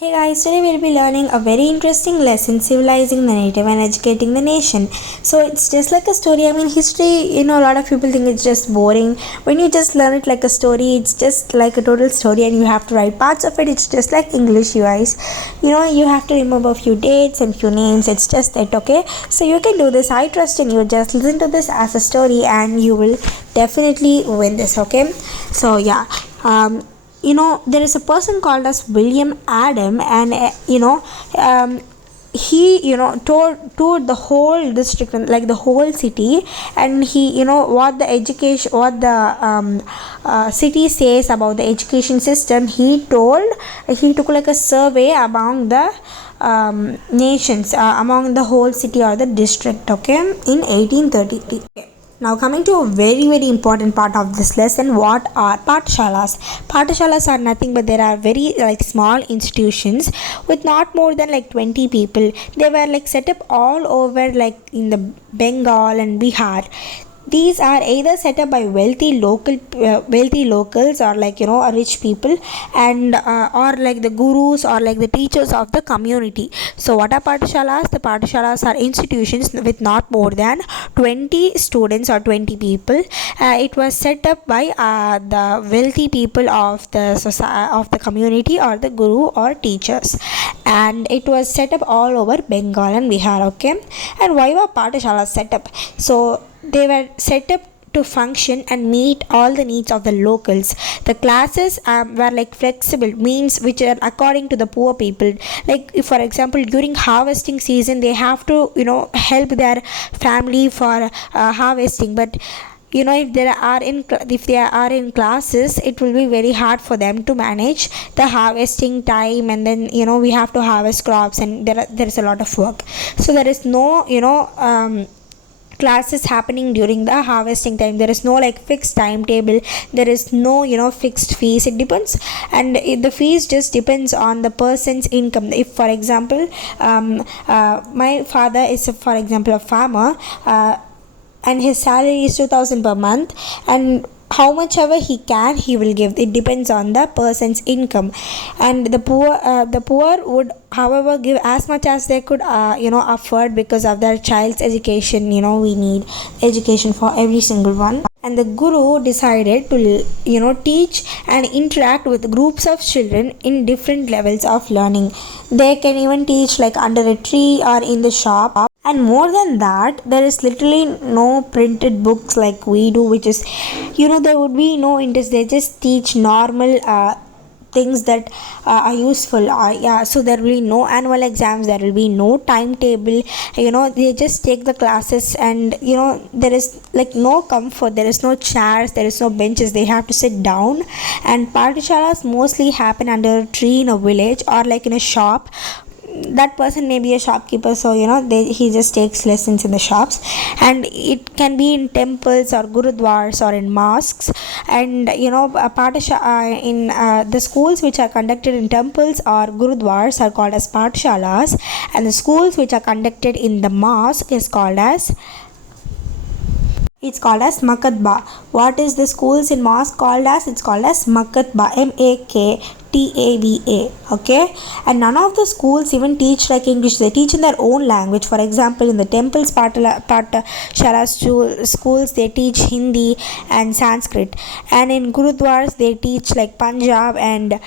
Hey guys, today we'll be learning a very interesting lesson, civilizing the native and educating the nation. So it's just like a story. I mean, history, a lot of people think it's just boring. When you just learn it like a story, it's just like a total story and you have to write parts of it. It's just like English, you guys. You have to remember a few dates and few names. It's just it, okay? So you can do this. I trust in you. Just listen to this as a story and you will definitely win this, okay? So yeah. There is a person called as William Adam, and he toured the whole district and like the whole city, and he what the education, what the city says about the education system. He took like a survey among the nations, among the whole city or the district, okay, in 1830. Now coming to a very important part of this lesson, what are pathshalas? Pathshalas are nothing but there are very like small institutions with not more than like 20 people. They were like set up all over like in the Bengal and Bihar. These are either set up by wealthy locals, or like rich people, and or like the gurus or like the teachers of the community. So what are pathshalas? The pathshalas are institutions with not more than 20 students or 20 people. It was set up by the wealthy people of the society, of the community, or the guru or teachers, and it was set up all over Bengal and Bihar, okay? And why were pathshalas set up? So they were set up to function and meet all the needs of the locals. The classes were like flexible, means which are according to the poor people. Like if, for example, during harvesting season, they have to help their family for harvesting. But if they are in classes, it will be very hard for them to manage the harvesting time, and then we have to harvest crops, and there is a lot of work. So there is no classes happening during the harvesting time. There is no like fixed timetable. There is no fixed fees. It depends, and the fees just depends on the person's income. If, for example, my father is, for example, a farmer, and his salary is 2000 per month, and how much ever he can, he will give. It depends on the person's income. And the poor would, however, give as much as they could afford, because of their child's education. We need education for every single one. And the guru decided to teach and interact with groups of children in different levels of learning. They can even teach like under a tree or in the shop. And more than that, there is literally no printed books like we do, which is there would be no interest. They just teach normal things that are useful. Yeah, so there will be no annual exams, there will be no timetable. They just take the classes, and there is like no comfort. There is no chairs, there is no benches. They have to sit down. And pathshalas mostly happen under a tree in a village, or like in a shop. That person may be a shopkeeper, so he just takes lessons in the shops. And it can be in temples or gurudwars or in mosques. And in the schools which are conducted in temples or gurudwars are called as pathshalas, and the schools which are conducted in the mosque is called as, it's called as makatba. What is the schools in mosque called as? It's called as makatba, MAKTABA, okay? And none of the schools even teach like English. They teach in their own language. For example, in the temples, Pathshala schools, they teach Hindi and Sanskrit. And in gurudwars, they teach like Punjab and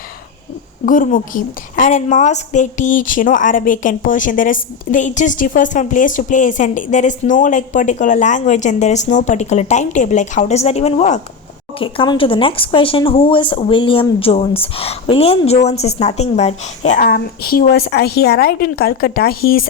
Gurmukhi. And in mosque they teach Arabic and Persian. It just differs from place to place, and there is no like particular language, and there is no particular timetable. Like, how does that even work? Okay, coming to the next question, who is William Jones? William Jones is nothing but he arrived in Calcutta. He's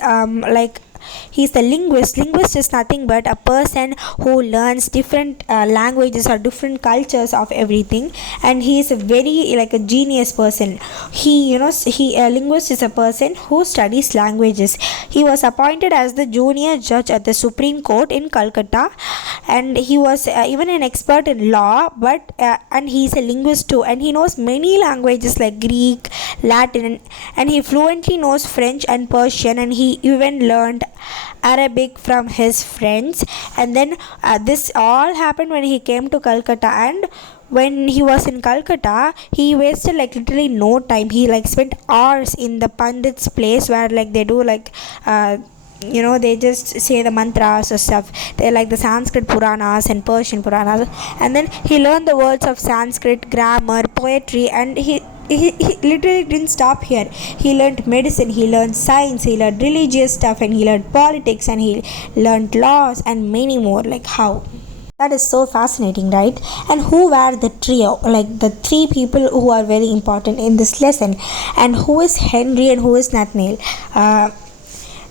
the linguist. Linguist is nothing but a person who learns different languages or different cultures of everything, and he is a very like a genius person. A linguist is a person who studies languages. He was appointed as the junior judge at the Supreme Court in Calcutta, and he was even an expert in law, but and he's a linguist too, and he knows many languages like Greek, Latin, and he fluently knows French and Persian, and he even learned Arabic from his friends. And then this all happened when he came to Calcutta. And when he was in Calcutta, he wasted like literally no time. He like spent hours in the Pandit's place where like they do like they just say the mantras or stuff. They like the Sanskrit Puranas and Persian Puranas, and then he learned the words of Sanskrit, grammar, poetry, and he literally didn't stop here. He learned medicine, he learned science, he learned religious stuff, and he learned politics, and he learned laws and many more. Like how? That is so fascinating, right? And who were the trio? Like the three people who are very important in this lesson. And who is Henry and who is Nathaniel?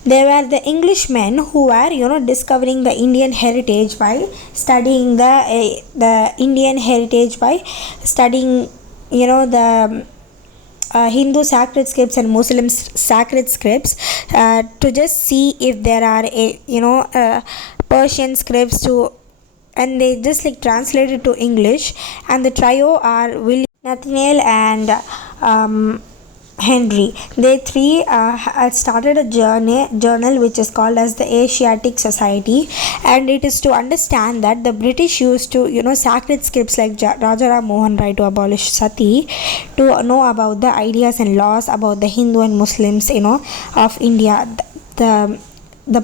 They were the Englishmen who were, discovering the Indian heritage by studying the Indian heritage by studying, the Hindu sacred scripts and Muslim sacred scripts, to just see if there are Persian scripts to, and they just like translated to English. And the trio are William, Nathaniel, and Henry. They three had started a journal which is called as the Asiatic Society, and it is to understand that the British used to sacred scripts like Raja Ram Mohan Rai to abolish sati, to know about the ideas and laws about the Hindu and Muslims of India, the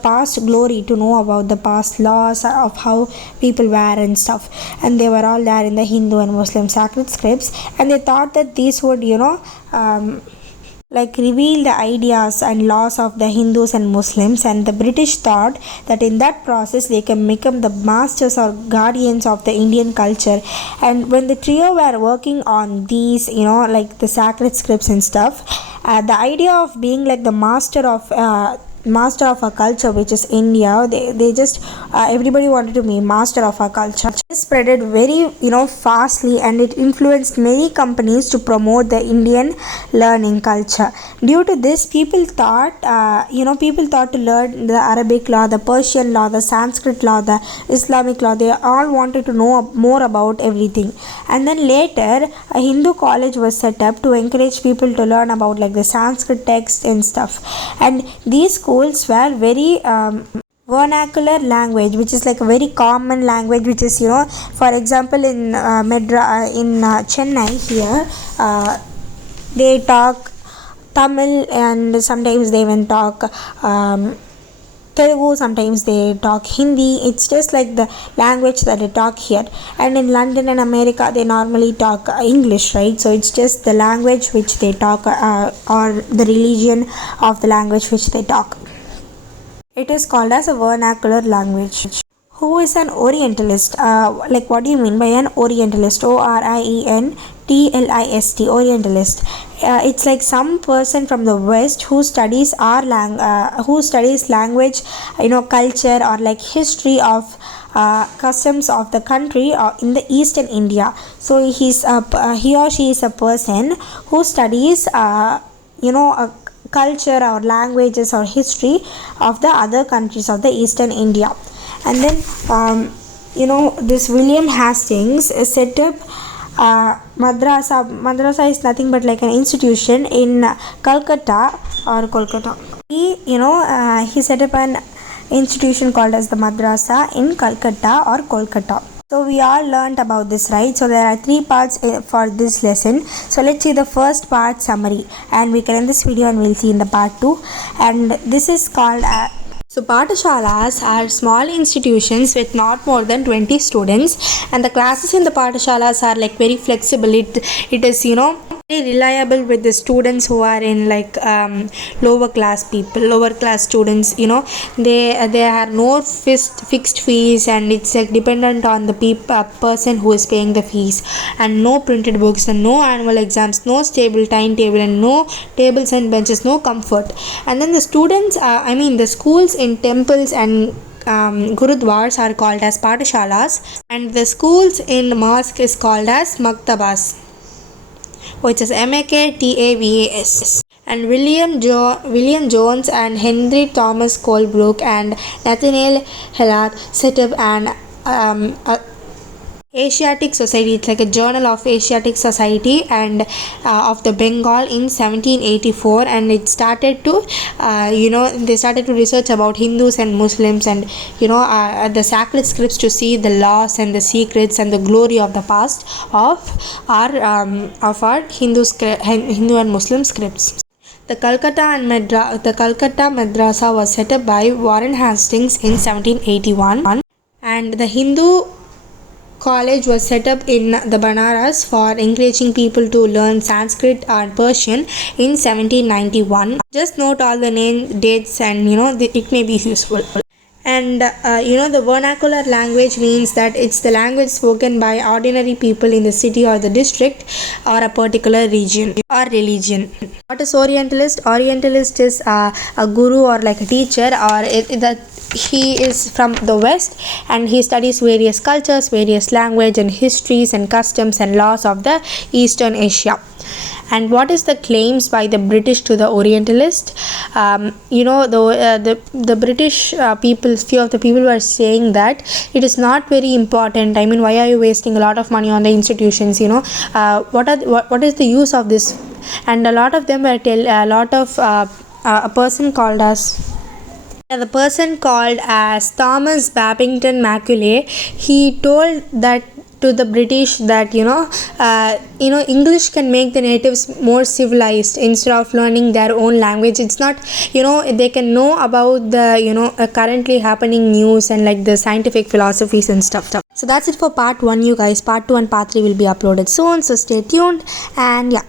past glory, to know about the past laws of how people were and stuff. And they were all there in the Hindu and Muslim sacred scripts, and they thought that these would like reveal the ideas and laws of the Hindus and Muslims. And the British thought that in that process they can become the masters or guardians of the Indian culture. And when the trio were working on these like the sacred scripts and stuff, the idea of being like the master of a culture, which is India, they just everybody wanted to be master of our culture. This spreaded very fastly, and it influenced many companies to promote the Indian learning culture. Due to this, people thought to learn the Arabic law, the Persian law, the Sanskrit law, the Islamic law. They all wanted to know more about everything. And then later a Hindu college was set up to encourage people to learn about like the Sanskrit text and stuff. And these schools were very vernacular language, which is like a very common language, which is for example in Chennai here, they talk Tamil, and sometimes they even talk Telugu, sometimes they talk Hindi. It's just like the language that they talk here. And in London and America, they normally talk English, right? So it's just the language which they talk, or the religion of the language which they talk. It is called as a vernacular language. Who is an Orientalist? Like what do you mean by an Orientalist? Orientalist, Orientalist. It's like some person from the West who studies who studies language, culture, or like history of customs of the country in the Eastern India. So he or she is a person who studies culture or languages or history of the other countries of the Eastern India. And then this William Hastings set up madrasa is nothing but like an institution in Calcutta or Kolkata. He set up an institution called as the madrasa in Calcutta or Kolkata. So we all learnt about this, right? So there are 3 parts for this lesson. So let's see the first part summary, and we can end this video and we'll see in the part 2. And this is called so Pathshalas are small institutions with not more than 20 students, and the classes in the Pathshalas are like very flexible. It is very reliable with the students who are in like lower class students. They have no fixed fees, and it's like dependent on the person who is paying the fees, and no printed books, and no annual exams, no stable timetable, and no tables and benches, no comfort. And then the students the schools in temples and gurudwars are called as Pathshalas, and the schools in mosque is called as Maktabas, which is Maktabas. And William Jones and Henry Thomas Colebrook and Nathaniel Hallett set up an Asiatic Society. It's like a journal of Asiatic Society and of the Bengal in 1784, and it started to they started to research about Hindus and Muslims, and the sacred scripts, to see the laws and the secrets and the glory of the past of our Hindu and Muslim scripts. The Calcutta Madrasa was set up by Warren Hastings in 1781, and the Hindu college was set up in the Banaras for encouraging people to learn Sanskrit and Persian in 1791. Just note all the name, dates, and it may be useful. And the vernacular language means that it's the language spoken by ordinary people in the city or the district or a particular region or religion. What is Orientalist? Orientalist is a guru or like a teacher, or he is from the West, and he studies various cultures, various language and histories and customs and laws of the Eastern Asia. And what is the claims by the British to the Orientalist? The British people, few of the people were saying that it is not very important. I mean, why are you wasting a lot of money on the institutions? What is the use of this? And a lot of them were a person called as Thomas Babington Macaulay. He told that to the British that English can make the natives more civilized instead of learning their own language. It's not they can know about the currently happening news and like the scientific philosophies and stuff. So that's it for part 1, you guys. Part 2 and part 3 will be uploaded soon, so stay tuned. And yeah,